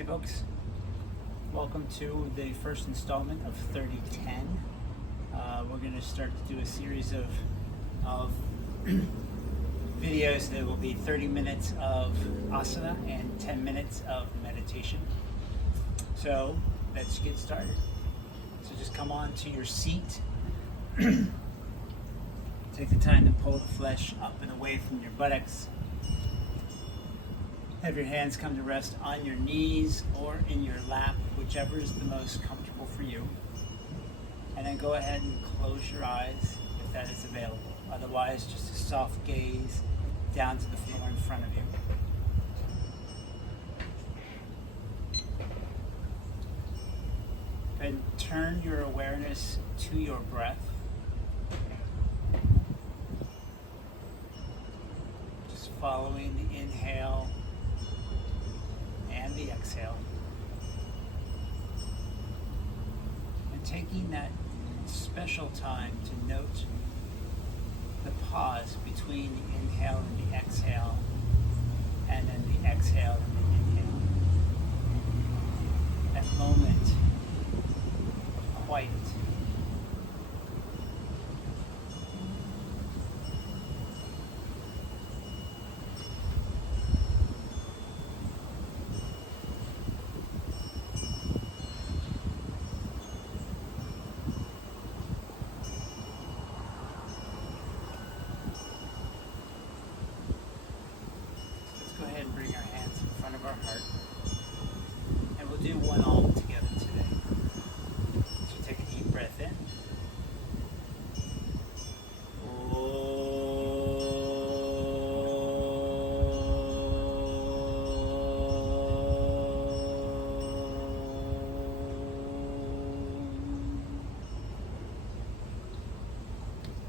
Hey folks, welcome to the first installment of 3010. We're going to start to do a series of videos that will be 30 minutes of asana and 10 minutes of meditation. So let's get started. So just come on to your seat. Take the time to pull the flesh up and away from your buttocks. Have your hands come to rest on your knees or in your lap, whichever is the most comfortable for you. And then go ahead and close your eyes if that is available. Otherwise, just a soft gaze down to the floor in front of you. Go ahead and turn your awareness to your breath. Just following the inhale and the exhale. And taking that special time to note the pause between the inhale and the exhale, and then the exhale and the inhale. That moment of quiet. Bring our hands in front of our heart, and we'll do one arm together today. So take a deep breath in.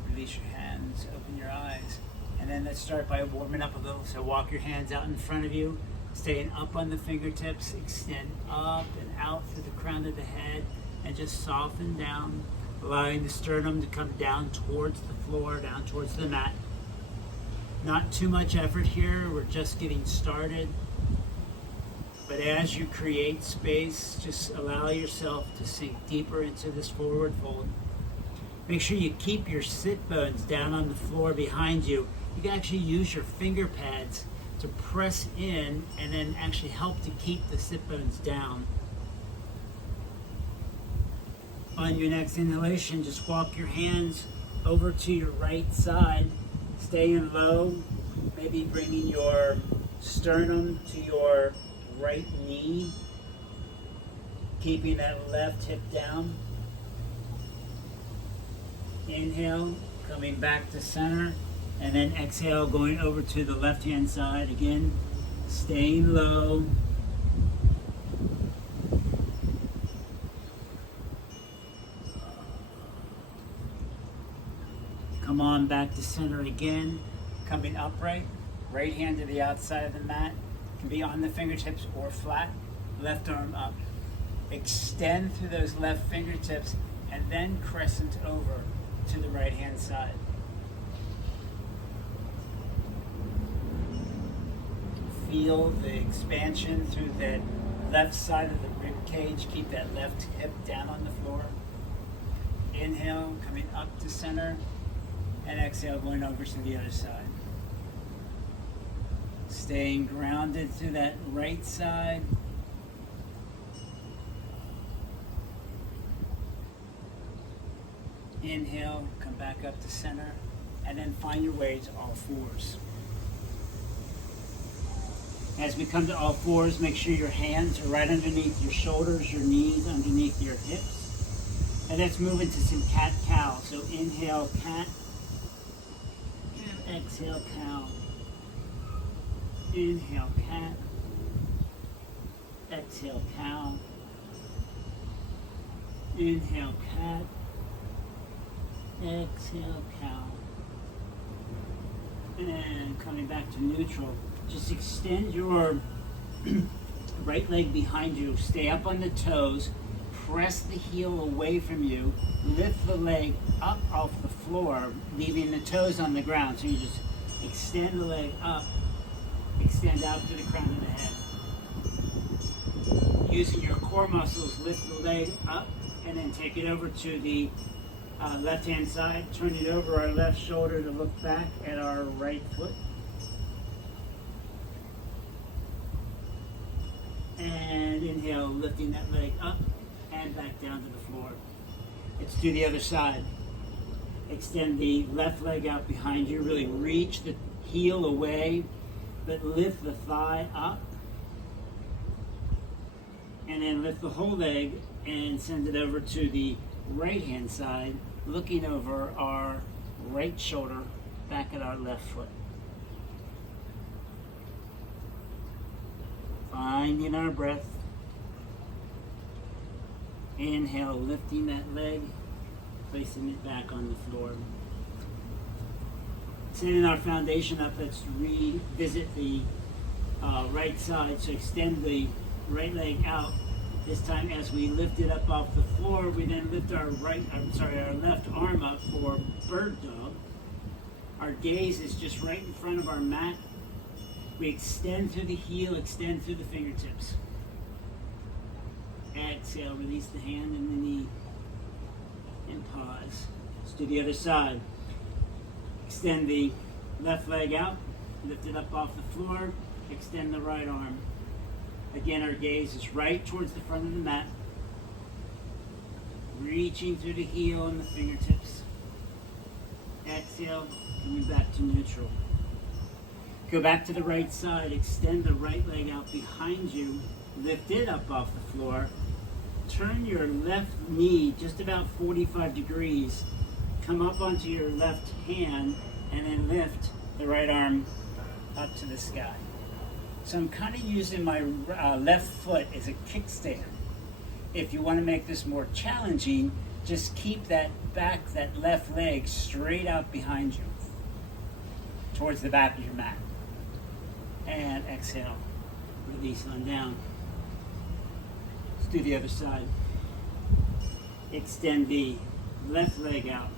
Release your hands, open your eyes. And then let's start by warming up a little. So walk your hands out in front of you, staying up on the fingertips, extend up and out through the crown of the head, and just soften down, allowing the sternum to come down towards the floor, down towards the mat. Not too much effort here, we're just getting started. But as you create space, just allow yourself to sink deeper into this forward fold. Make sure you keep your sit bones down on the floor behind you. You can actually use your finger pads to press in and then actually help to keep the sit bones down. On your next inhalation, just walk your hands over to your right side, staying low, maybe bringing your sternum to your right knee, keeping that left hip down. Inhale, coming back to center. And then exhale, going over to the left-hand side. Again, staying low. Come on back to center again. Coming upright. Right hand to the outside of the mat. Can be on the fingertips or flat. Left arm up. Extend through those left fingertips and then crescent over to the right-hand side. Feel the expansion through the left side of the rib cage. Keep that left hip down on the floor. Inhale, coming up to center, and exhale, going over to the other side. Staying grounded through that right side. Inhale, come back up to center, and then find your way to all fours. As we come to all fours, make sure your hands are right underneath your shoulders, your knees underneath your hips. And let's move into some cat-cow. So inhale, cat, and exhale, cow. Inhale, cat, exhale, cow. Inhale, cat, exhale, cow. And coming back to neutral. Just extend your right leg behind you. Stay up on the toes. Press the heel away from you. Lift the leg up off the floor, leaving the toes on the ground. So you just extend the leg up, extend out to the crown of the head. using your core muscles, lift the leg up and then take it over to the left-hand side. Turn it over our left shoulder to look back at our right foot. And inhale, lifting that leg up and back down to the floor. Let's do the other side. Extend the left leg out behind you. Really reach the heel away, but lift the thigh up. And then lift the whole leg and send it over to the right hand side, looking over our right shoulder, back at our left foot. Finding our breath. Inhale, lifting that leg, placing it back on the floor. Setting our foundation up, let's revisit the right side. So extend the right leg out. This time as we lift it up off the floor, we then lift our left arm up for bird dog. Our gaze is just right in front of our mat. We extend through the heel, extend through the fingertips. Exhale, release the hand and the knee. And pause. Let's do the other side. Extend the left leg out, lift it up off the floor, extend the right arm. Again, our gaze is right towards the front of the mat. Reaching through the heel and the fingertips. Exhale, coming back to neutral. Go back to the right side, extend the right leg out behind you, lift it up off the floor. Turn your left knee just about 45 degrees. Come up onto your left hand and then lift the right arm up to the sky. So I'm kind of using my left foot as a kickstand. If you want to make this more challenging, just keep that left leg straight out behind you, towards the back of your mat. And exhale, release on down. Let's do the other side. Extend the left leg out.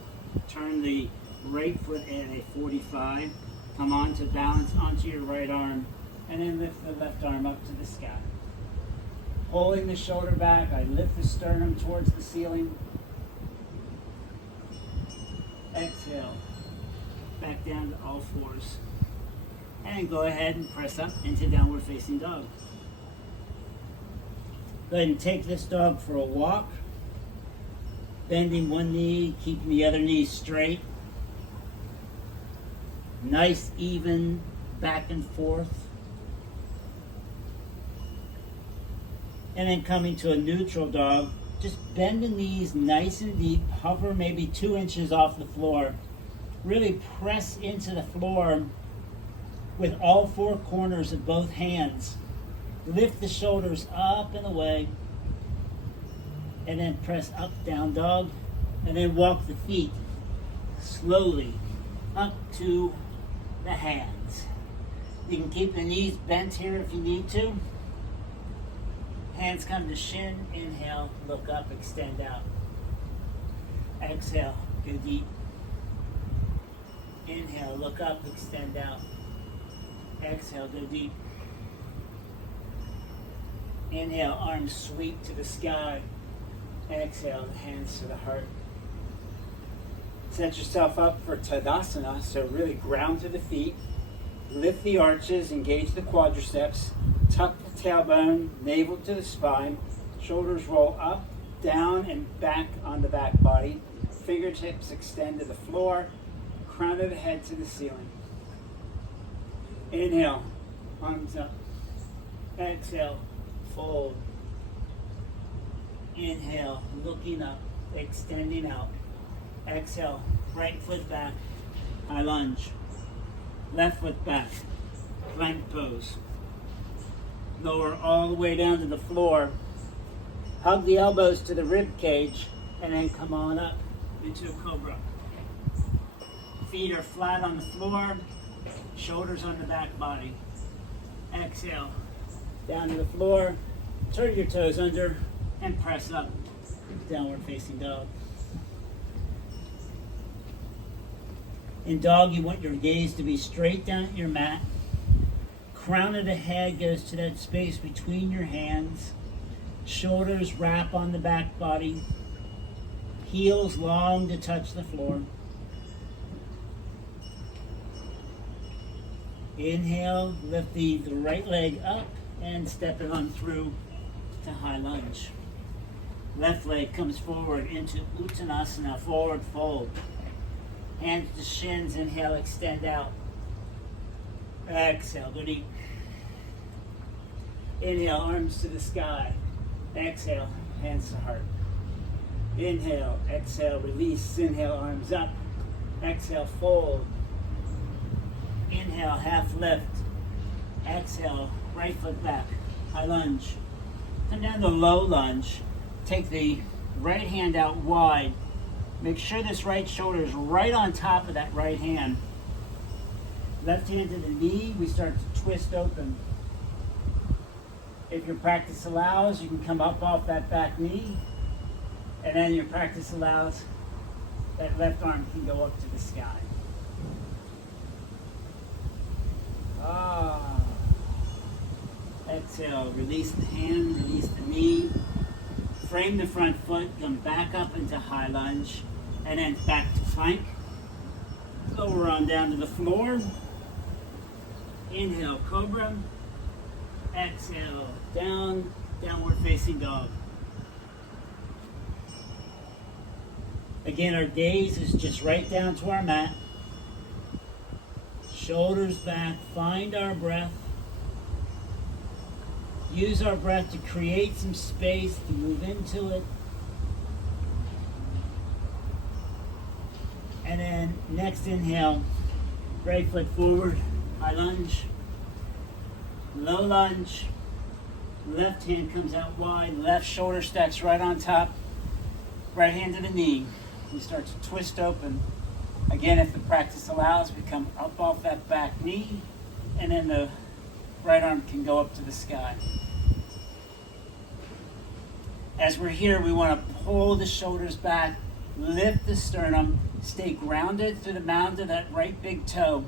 Turn the right foot at a 45. Come on to balance onto your right arm. And then lift the left arm up to the sky. Holding the shoulder back, I lift the sternum towards the ceiling. Exhale, back down to all fours. And go ahead and press up into downward facing dog. Go ahead and take this dog for a walk. Bending one knee, keeping the other knee straight. Nice, even back and forth. And then coming to a neutral dog, just bend the knees nice and deep, hover maybe 2 inches off the floor. Really press into the floor with all four corners of both hands. Lift the shoulders up and away. And then press up, down dog. And then walk the feet slowly up to the hands. You can keep the knees bent here if you need to. Hands come to shin, inhale, look up, extend out. Exhale, go deep. Inhale, look up, extend out. Exhale, go deep. Inhale, arms sweep to the sky. Exhale, hands to the heart. Set yourself up for Tadasana, so really ground to the feet. Lift the arches, engage the quadriceps. Tuck the tailbone, navel to the spine. Shoulders roll up, down, and back on the back body. Fingertips extend to the floor. Crown of the head to the ceiling. Inhale, arms up. Exhale, fold. Inhale, looking up, extending out. Exhale, right foot back, high lunge. Left foot back, plank pose. Lower all the way down to the floor. Hug the elbows to the rib cage and then come on up into a cobra. Feet are flat on the floor, shoulders on the back body. Exhale, down to the floor, turn your toes under and press up, downward facing dog. In dog, you want your gaze to be straight down at your mat. Crown of the head goes to that space between your hands. Shoulders wrap on the back body. Heels long to touch the floor. Inhale, lift the right leg up and step it on through to high lunge. Left leg comes forward into Uttanasana, forward fold. Hands to shins, inhale, extend out. Exhale, go deep. Inhale, arms to the sky. Exhale, hands to heart. Inhale, exhale, release. Inhale, arms up. Exhale, fold. Inhale, half lift. Exhale, right foot back. High lunge. Come down to low lunge. Take the right hand out wide. Make sure this right shoulder is right on top of that right hand. Left hand to the knee, we start to twist open. If your practice allows, you can come up off that back knee. And then your practice allows, that left arm can go up to the sky. Exhale, release the hand, release the knee. Frame the front foot, come back up into high lunge, and then back to plank. Lower on down to the floor. Inhale, cobra. Exhale, down, downward facing dog. Again, our gaze is just right down to our mat. Shoulders back, find our breath. Use our breath to create some space to move into it. And then next inhale, right foot forward, high lunge. Low lunge, left hand comes out wide, left shoulder stacks right on top, right hand to the knee. We start to twist open. Again, if the practice allows, we come up off that back knee, and then the right arm can go up to the sky. As we're here, we want to pull the shoulders back, lift the sternum, stay grounded through the mound of that right big toe.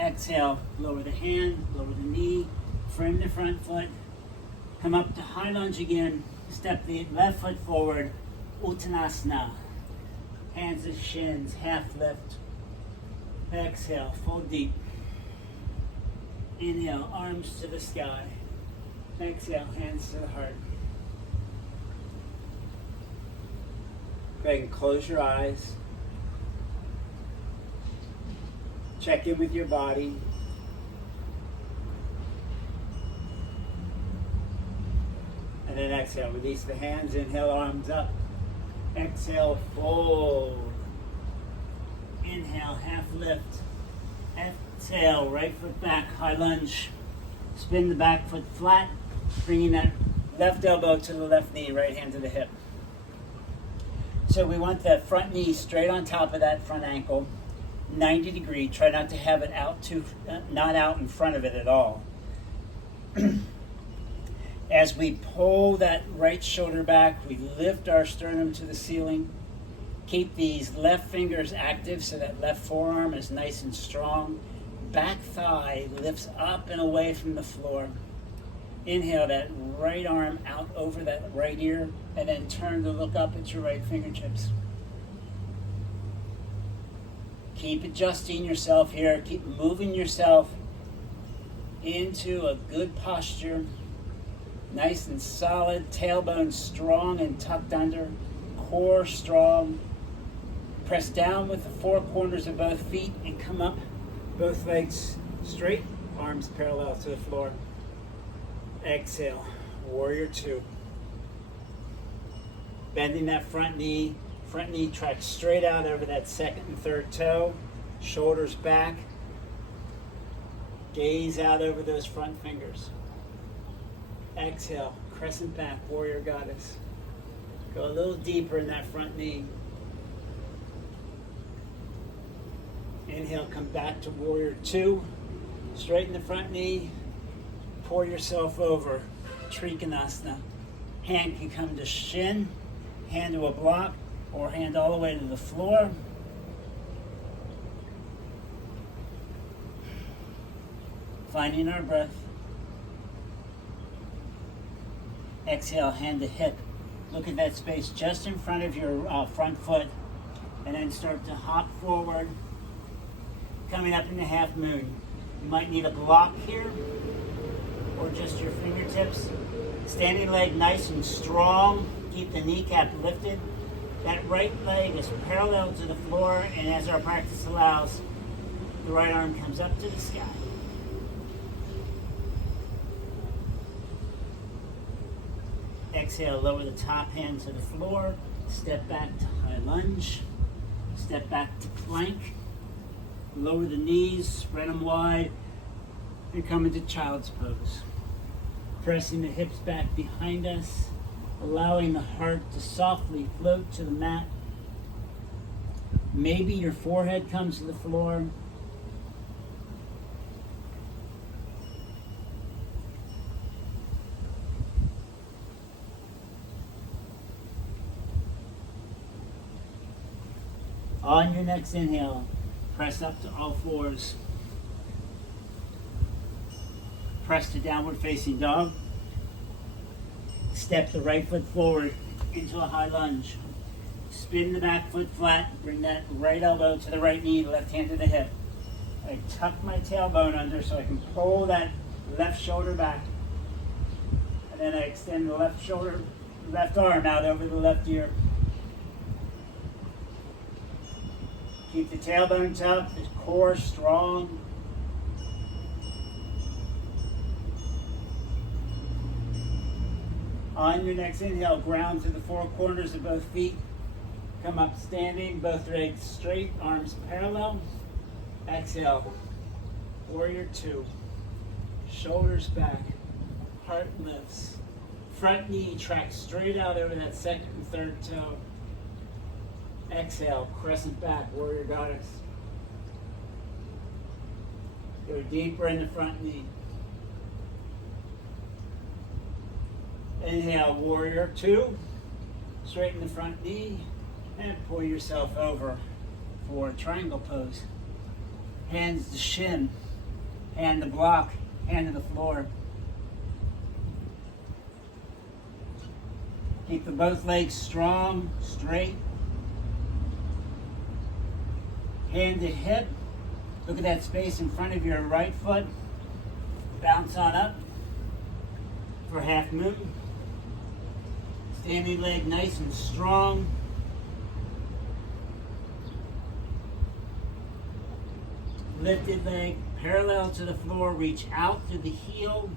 Exhale, lower the hand, lower the knee, frame the front foot, come up to high lunge again, step the left foot forward, Uttanasana. Hands to shins, half lift. Exhale, fold deep. Inhale, arms to the sky. Exhale, hands to the heart. Go ahead and close your eyes. Check in with your body. And then exhale, release the hands, inhale, arms up. Exhale, fold. Inhale, half lift. Exhale, right foot back, high lunge. Spin the back foot flat, bringing that left elbow to the left knee, right hand to the hip. So we want that front knee straight on top of that front ankle, 90 degree. Try not to have it not out in front of it at all. As we pull that right shoulder back, we lift our sternum to the ceiling. Keep these left fingers active so that left forearm is nice and strong. Back thigh lifts up and away from the floor. Inhale that right arm out over that right ear, and then turn to look up at your right fingertips. Keep adjusting yourself here. Keep moving yourself into a good posture. Nice and solid, tailbone strong and tucked under, core strong. Press down with the four corners of both feet and come up, both legs straight, arms parallel to the floor. Exhale, warrior two. Bending that front knee tracks straight out over that second and third toe, shoulders back, gaze out over those front fingers. Exhale, crescent back, warrior goddess. Go a little deeper in that front knee. Inhale, come back to warrior two. Straighten the front knee. Pour yourself over, Trikonasana. Hand can come to shin, hand to a block, or hand all the way to the floor. Finding our breath. Exhale, hand to hip. Look at that space just in front of your front foot, and then start to hop forward, coming up into half moon. You might need a block here, or just your fingertips. Standing leg nice and strong. Keep the kneecap lifted. That right leg is parallel to the floor, and as our practice allows, the right arm comes up to the sky. Exhale, lower the top hand to the floor. Step back to high lunge. Step back to plank. Lower the knees, spread them wide, and come into child's pose. Pressing the hips back behind us, allowing the heart to softly float to the mat. Maybe your forehead comes to the floor. On your next inhale, press up to all fours. Press to downward facing dog. Step the right foot forward into a high lunge. Spin the back foot flat. Bring that right elbow to the right knee, left hand to the hip. I tuck my tailbone under so I can pull that left shoulder back. And then I extend the left arm out over the left ear. Keep the tailbone tucked, the core strong. On your next inhale, ground to the four corners of both feet. Come up standing, both legs straight, arms parallel. Exhale, warrior two. Shoulders back, heart lifts. Front knee tracks straight out over that second and third toe. Exhale, crescent back, warrior goddess. Go deeper in the front knee. Inhale, warrior two. Straighten the front knee and pull yourself over for triangle pose. Hands to shin, hand to block, hand to the floor. Keep the both legs strong, straight. Hand to hip. Look at that space in front of your right foot. Bounce on up for half moon. Standing leg nice and strong. Lifted leg parallel to the floor. Reach out through the heel.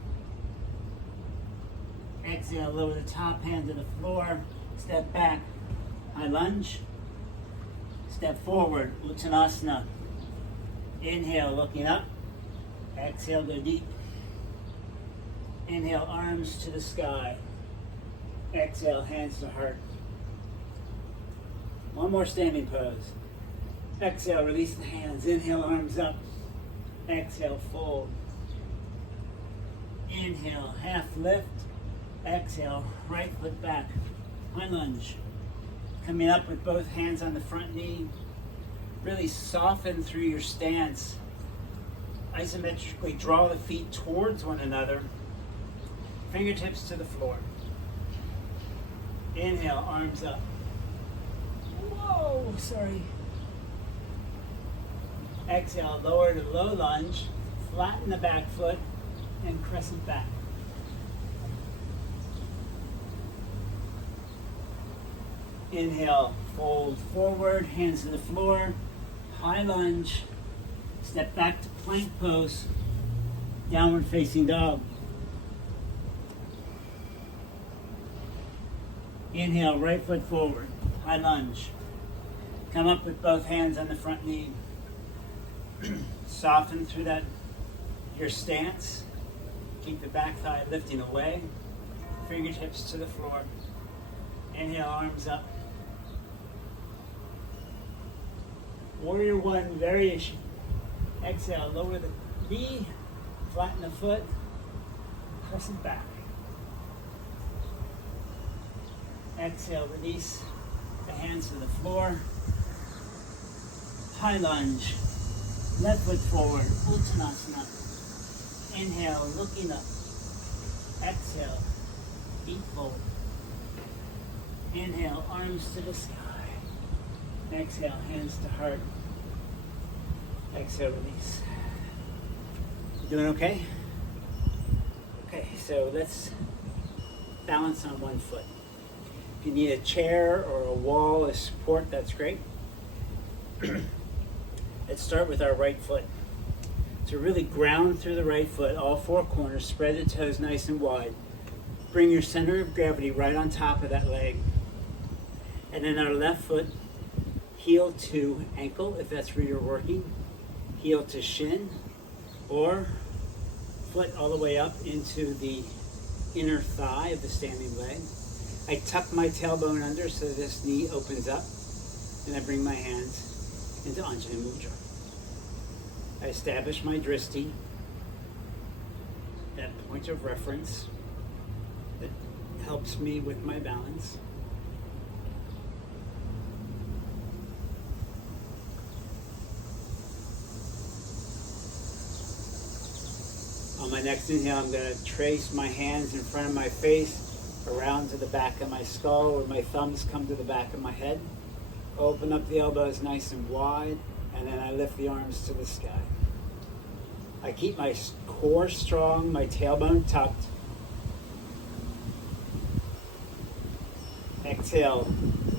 Exhale, lower the top hand to the floor. Step back, high lunge. Step forward, Uttanasana. Inhale, looking up. Exhale, go deep. Inhale, arms to the sky. Exhale, hands to heart. One more standing pose. Exhale, release the hands. Inhale, arms up. Exhale, fold. Inhale, half lift. Exhale, right foot back. High lunge. Coming up with both hands on the front knee. Really soften through your stance. Isometrically draw the feet towards one another. Fingertips to the floor. Inhale, arms up. Whoa, sorry. Exhale, lower to low lunge. Flatten the back foot and crescent back. Inhale, fold forward, hands to the floor, high lunge, step back to plank pose, downward facing dog. Inhale, right foot forward, high lunge. Come up with both hands on the front knee. Soften through your stance. Keep the back thigh lifting away. Fingertips to the floor. Inhale, arms up. Warrior one variation. Exhale, lower the knee, flatten the foot, crescent back. Exhale, release the hands to the floor. High lunge. Left foot forward, Uttanasana. Inhale, looking up. Exhale, Feet fold. Inhale, arms to the sky. Exhale, hands to heart. Exhale, release. You doing okay? Okay, so let's balance on one foot. If you need a chair or a wall as support, that's great. Let's start with our right foot. So really ground through the right foot, all four corners, spread the toes nice and wide. Bring your center of gravity right on top of that leg. And then our left foot, heel to ankle, if that's where you're working. Heel to shin, or foot all the way up into the inner thigh of the standing leg. I tuck my tailbone under so this knee opens up, and I bring my hands into Anjali Mudra. I establish my drishti, that point of reference that helps me with my balance. On my next inhale, I'm going to trace my hands in front of my face, around to the back of my skull, where my thumbs come to the back of my head. Open up the elbows nice and wide, and then I lift the arms to the sky. I keep my core strong, my tailbone tucked. Exhale,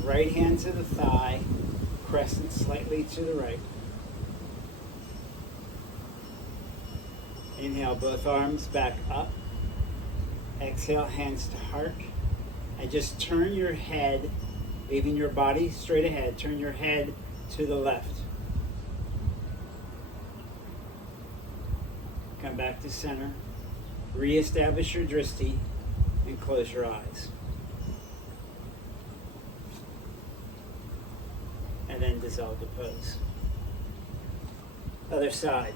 right hand to the thigh, crescent slightly to the right. Inhale, both arms back up. Exhale, hands to heart. And just turn your head, leaving your body straight ahead, turn your head to the left. Come back to center. Reestablish your drishti and close your eyes. And then dissolve the pose. Other side.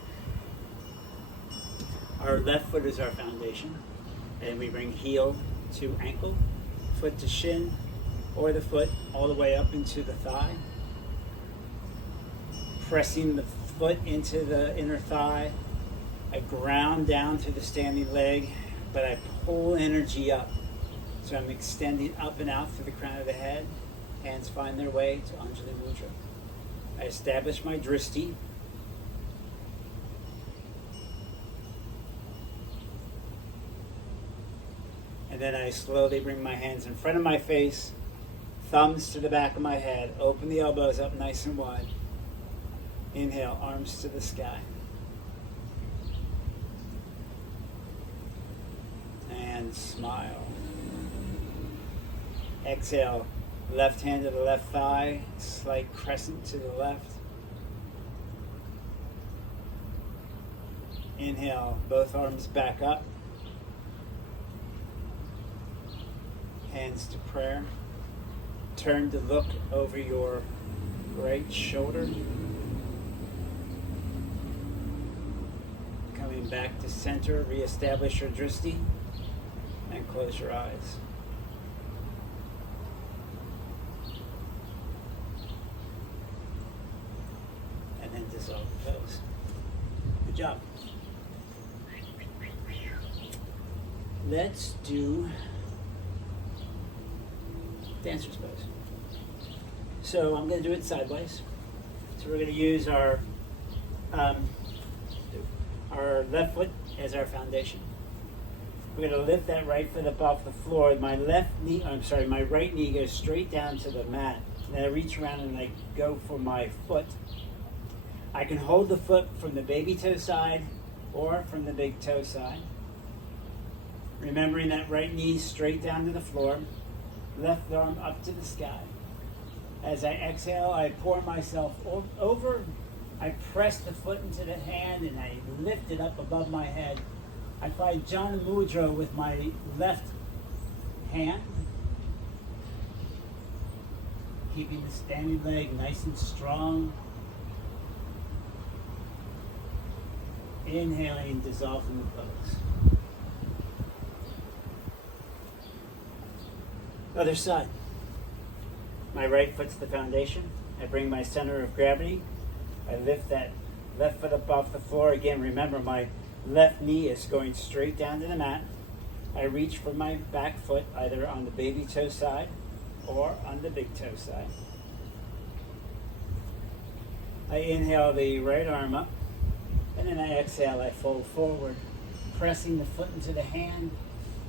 Our left foot is our foundation, and we bring heel to ankle, foot to shin, or the foot all the way up into the thigh. Pressing the foot into the inner thigh, I ground down through the standing leg, but I pull energy up. So I'm extending up and out through the crown of the head. Hands find their way to Anjali Mudra. I establish my drishti. And then I slowly bring my hands in front of my face, thumbs to the back of my head, open the elbows up nice and wide. Inhale, arms to the sky. And smile. Exhale, left hand to the left thigh, slight crescent to the left. Inhale, both arms back up. Hands to prayer. Turn to look over your right shoulder. Coming back to center, reestablish your drishti, and close your eyes. And then dissolve the pose. Good job. Let's do dancer's pose. So I'm going to do it sideways. So we're going to use our left foot as our foundation. We're going to lift that right foot up off the floor. My right knee goes straight down to the mat. Then I reach around and I go for my foot. I can hold the foot from the baby toe side or from the big toe side. Remembering that right knee straight down to the floor. Left arm up to the sky. As I exhale, I pour myself over. I press the foot into the hand and I lift it up above my head. I find Jhana Mudra with my left hand, keeping the standing leg nice and strong. Inhaling, dissolving the pose. Other side. My right foot's the foundation. I bring my center of gravity. I lift that left foot up off the floor. Again, remember my left knee is going straight down to the mat. I reach for my back foot either on the baby toe side or on the big toe side. I inhale the right arm up, and then I exhale, I fold forward, pressing the foot into the hand.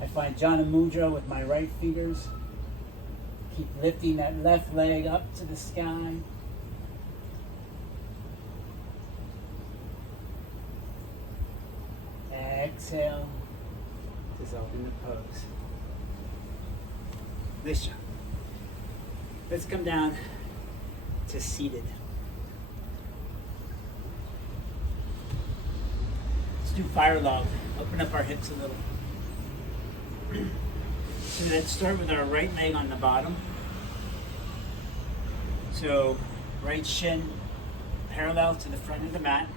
I find Jana Mudra with my right fingers. Keep lifting that left leg up to the sky. Exhale, dissolve in the pose. Nice job. Let's come down to seated. Let's do fire log. Open up our hips a little. So let's start with our right leg on the bottom. So right shin parallel to the front of the mat.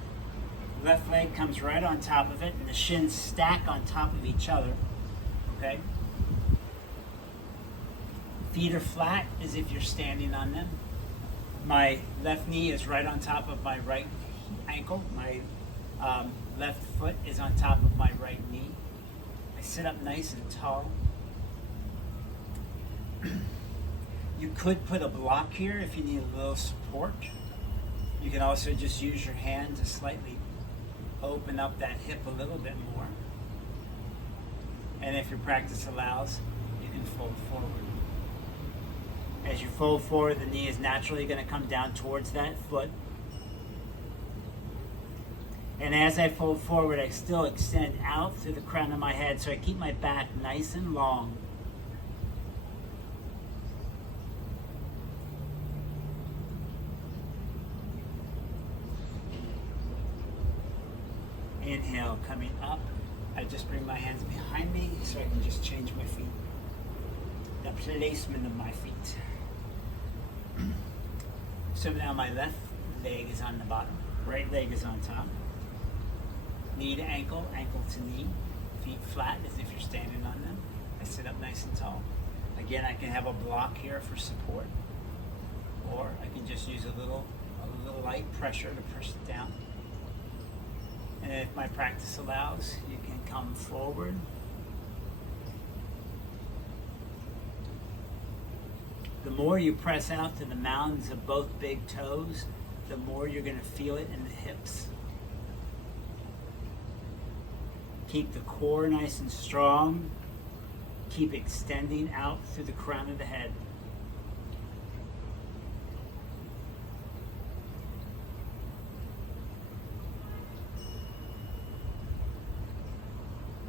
Left leg comes right on top of it, and the shins stack on top of each other. Okay? Feet are flat as if you're standing on them. My left knee is right on top of my right ankle. My left foot is on top of my right knee. I sit up nice and tall. You could put a block here if you need a little support. You can also just use your hand to slightly open up that hip a little bit more. And if your practice allows, you can fold forward. As you fold forward, the knee is naturally going to come down towards that foot. And as I fold forward, I still extend out through the crown of my head, so I keep my back nice and long. Inhale, coming up. I just bring my hands behind me so I can just change my feet. The placement of my feet. So now my left leg is on the bottom. Right leg is on top. Knee to ankle, ankle to knee. Feet flat as if you're standing on them. I sit up nice and tall. Again, I can have a block here for support. Or I can just use a little light pressure to push it down. And if my practice allows, you can come forward. The more you press out to the mounds of both big toes, the more you're going to feel it in the hips. Keep the core nice and strong. Keep extending out through the crown of the head.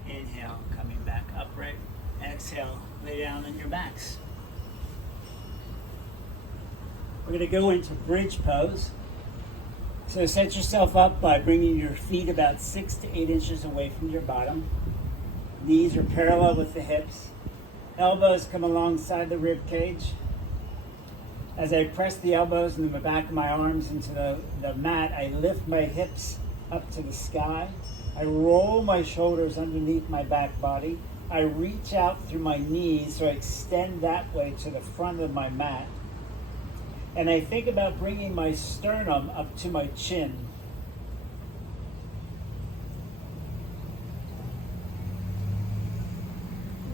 Inhale, coming back upright. Exhale, lay down on your backs. We're going to go into bridge pose. So set yourself up by bringing your feet about 6 to 8 inches away from your bottom. Knees are parallel with the hips. Elbows come alongside the rib cage. As I press the elbows into the back of my arms into the mat, I lift my hips up to the sky. I roll my shoulders underneath my back body. I reach out through my knees, so I extend that way to the front of my mat. And I think about bringing my sternum up to my chin.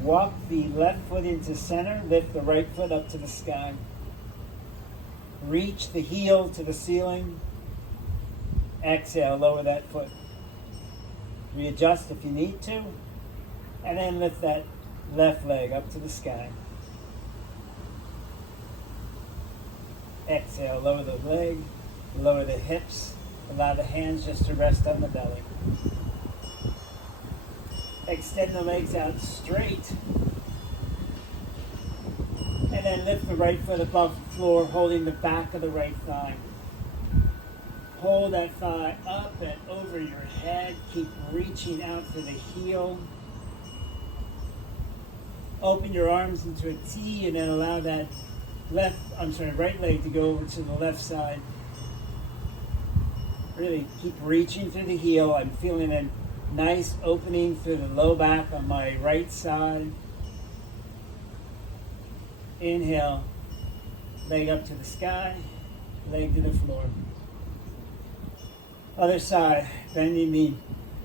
Walk the left foot into center, lift the right foot up to the sky. Reach the heel to the ceiling. Exhale, lower that foot. Readjust if you need to. And then lift that left leg up to the sky. Exhale, lower the leg, lower the hips, allow the hands just to rest on the belly. Extend the legs out straight. And then lift the right foot above the floor, holding the back of the right thigh. Hold that thigh up and over your head. Keep reaching out to the heel. Open your arms into a T and then allow that right leg to go over to the left side. Really keep reaching through the heel. I'm feeling a nice opening through the low back on my right side. Inhale, leg up to the sky, leg to the floor. Other side, bend your knee,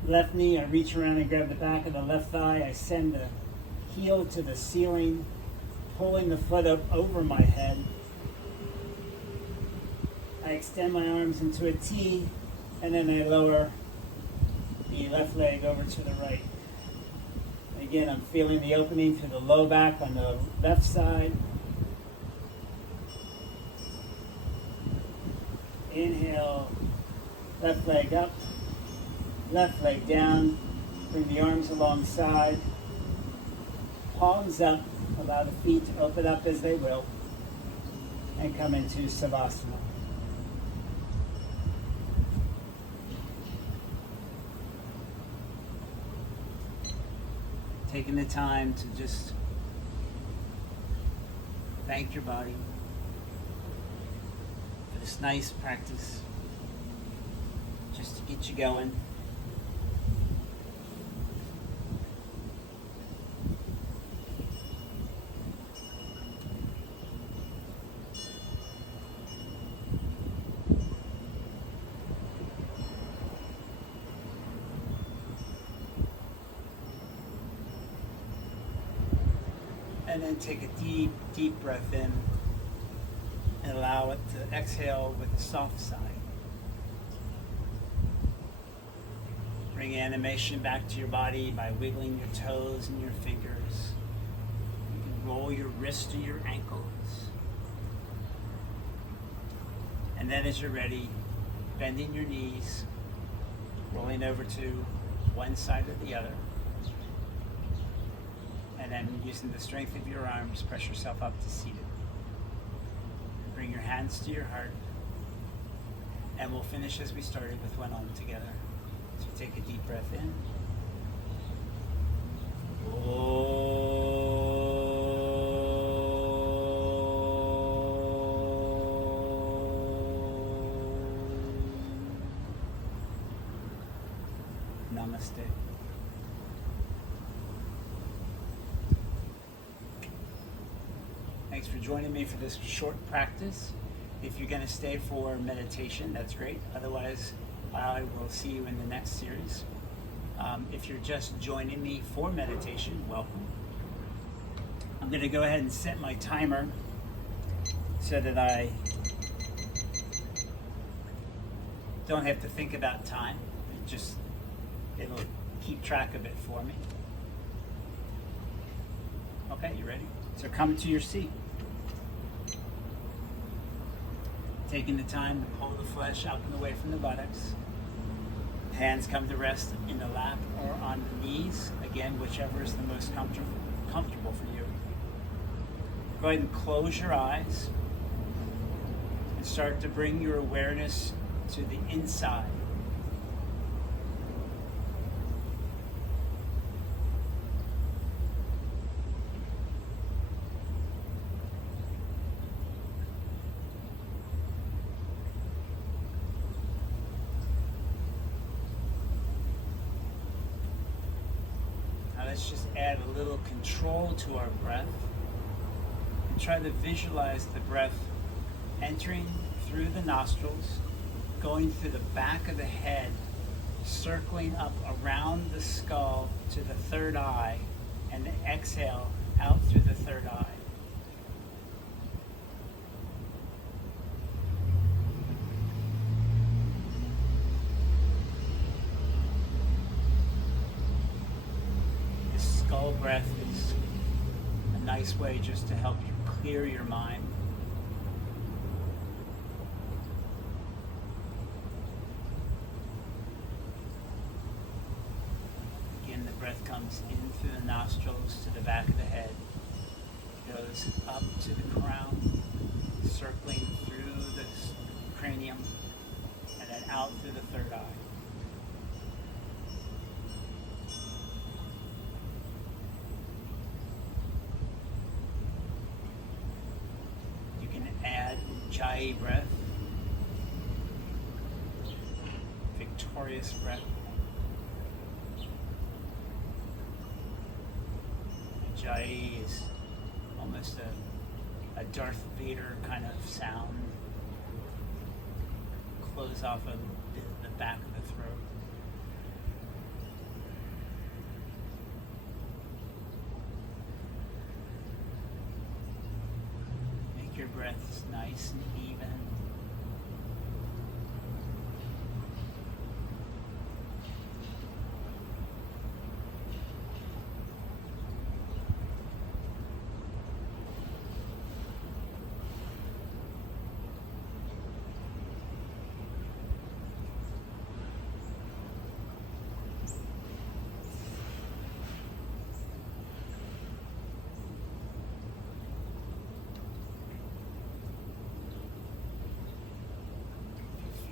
left knee, I reach around and grab the back of the left thigh. I send the heel to the ceiling, pulling the foot up over my head. I extend my arms into a T, and then I lower the left leg over to the right. Again, I'm feeling the opening through the low back on the left side. Inhale, left leg up, left leg down. Bring the arms alongside. Palms up, allow the feet to open up as they will, and come into savasana. Taking the time to just thank your body for this nice practice, just to get you going. And then take a deep, deep breath in and allow it to exhale with the soft side. Bring animation back to your body by wiggling your toes and your fingers. You can roll your wrists to your ankles. And then as you're ready, bending your knees, rolling over to one side or the other. And then using the strength of your arms, press yourself up to seated. Bring your hands to your heart. And we'll finish as we started with one arm together. So take a deep breath in. Namaste. Thanks for joining me for this short practice. If you're going to stay for meditation, that's great. Otherwise, I will see you in the next series. If you're just joining me for meditation, welcome. I'm going to go ahead and set my timer so that I don't have to think about time. It'll keep track of it for me. Okay, you ready? So come to your seat. Taking the time to pull the flesh up and away from the buttocks. Hands come to rest in the lap or on the knees. Again, whichever is the most comfortable for you. Go ahead and close your eyes and start to bring your awareness to the inside. Let's just add a little control to our breath and try to visualize the breath entering through the nostrils, going through the back of the head, circling up around the skull to the third eye, and then exhale out through the third eye. Skull breath is a nice way just to help you clear your mind. Again, the breath comes in through the nostrils to the back of the head, goes up to the crown, circling through the cranium, and then out through the third eye. Add Ujjayi breath, victorious breath. Ujjayi is almost a Darth Vader kind of sound. Close off of the back of the throat. breath is nice and even.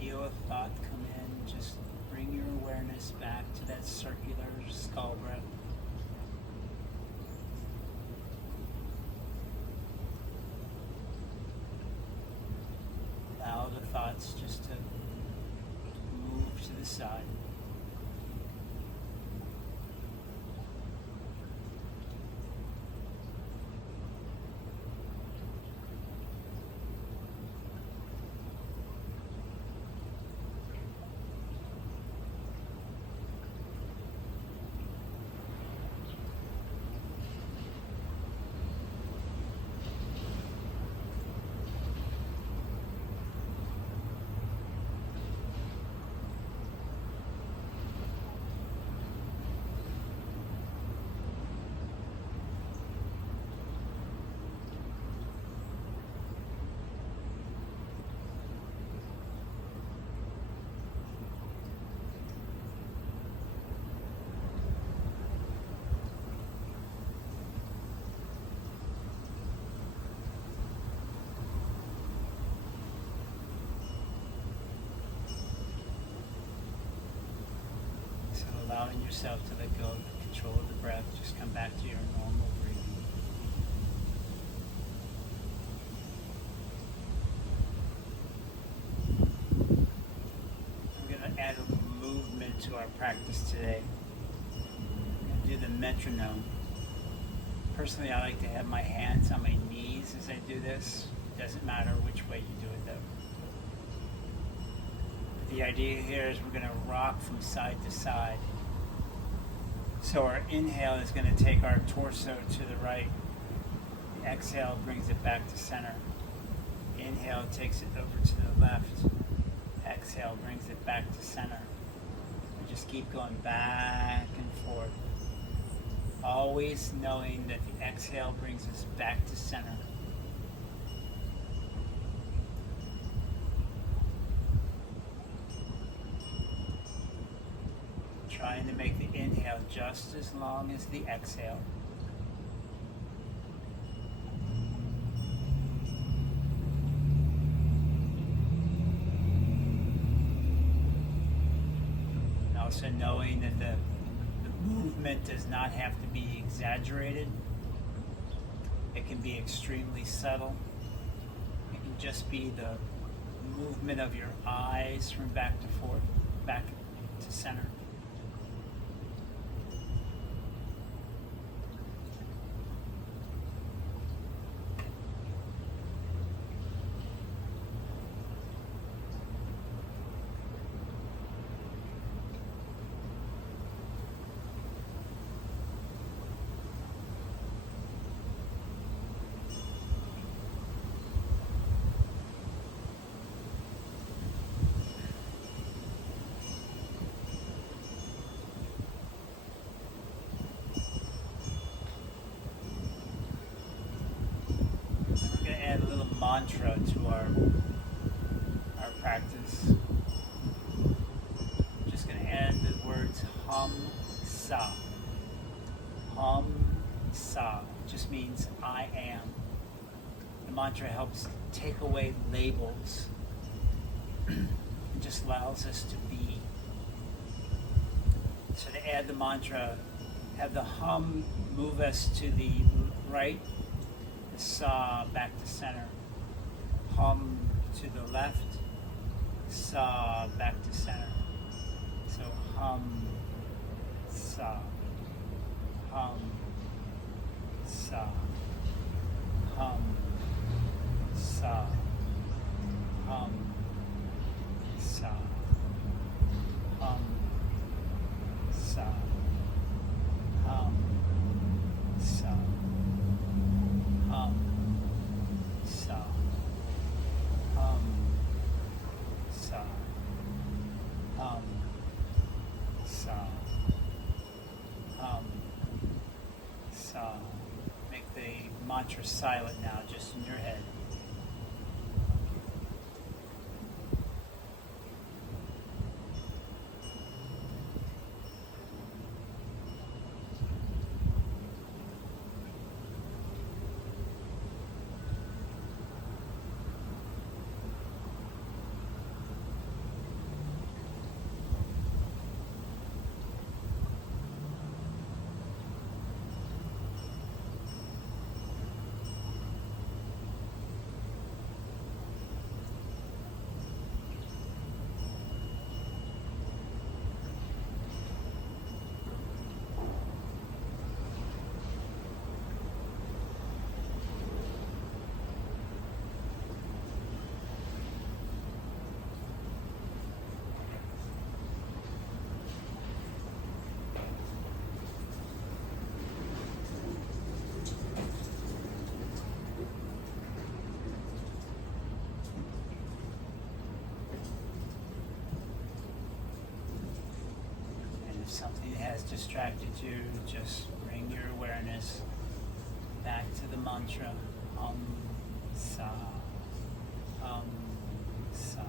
Feel a thought come in, just bring your awareness back to that circular skull breath. Allow the thoughts just to move to the side. So allowing yourself to let go of the control of the breath, just come back to your normal breathing. I'm going to add a little movement to our practice today. I'm going to do the metronome. Personally, I like to have my hands on my knees as I do this. It doesn't matter which way you do it though. The idea here is we're going to rock from side to side. So our inhale is going to take our torso to the right. The exhale brings it back to center. Inhale takes it over to the left. Exhale brings it back to center. We just keep going back and forth. Always knowing that the exhale brings us back to center. Trying to make the inhale just as long as the exhale. And also knowing that the movement does not have to be exaggerated. It can be extremely subtle. It can just be the movement of your eyes from back to forth, back to center. Mantra to our practice. I'm just going to add the words hum sa. Hum sa. It just means I am. The mantra helps take away labels. It just allows us to be. So to add the mantra, have the hum move us to the right, the sa back to center. Hum to the left, sa back to center. So hum, sa, hum, sa, hum, sa, hum, sa, hum, sa, hum, sa, hum, sa. mantra silent now, just in your head. Something has distracted you, just bring your awareness back to the mantra, Sa, Sa.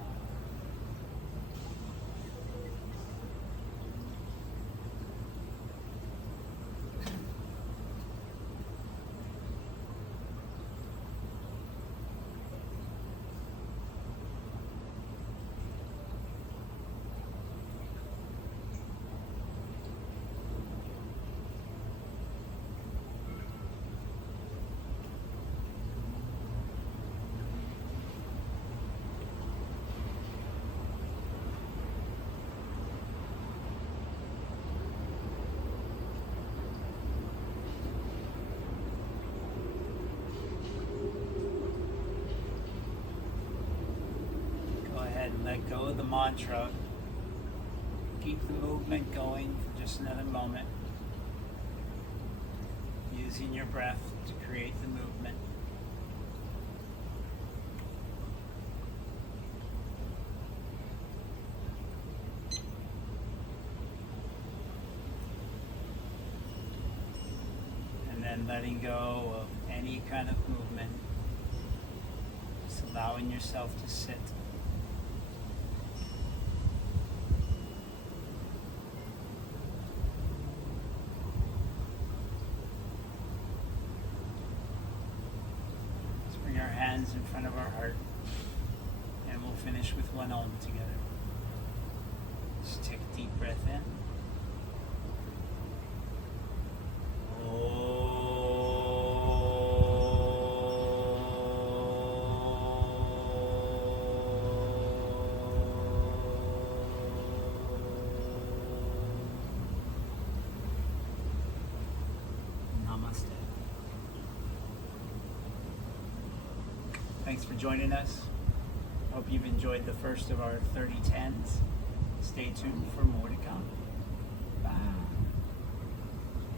And let go of the mantra. Keep the movement going for just another moment, using your breath to create the movement. And then letting go of any kind of movement, just allowing yourself to sit. Our hands in front of our heart, and we'll finish with one Om together. Just take a deep breath in. Namaste. Thanks for joining us. Hope you've enjoyed the first of our 30 tens. Stay tuned for more to come.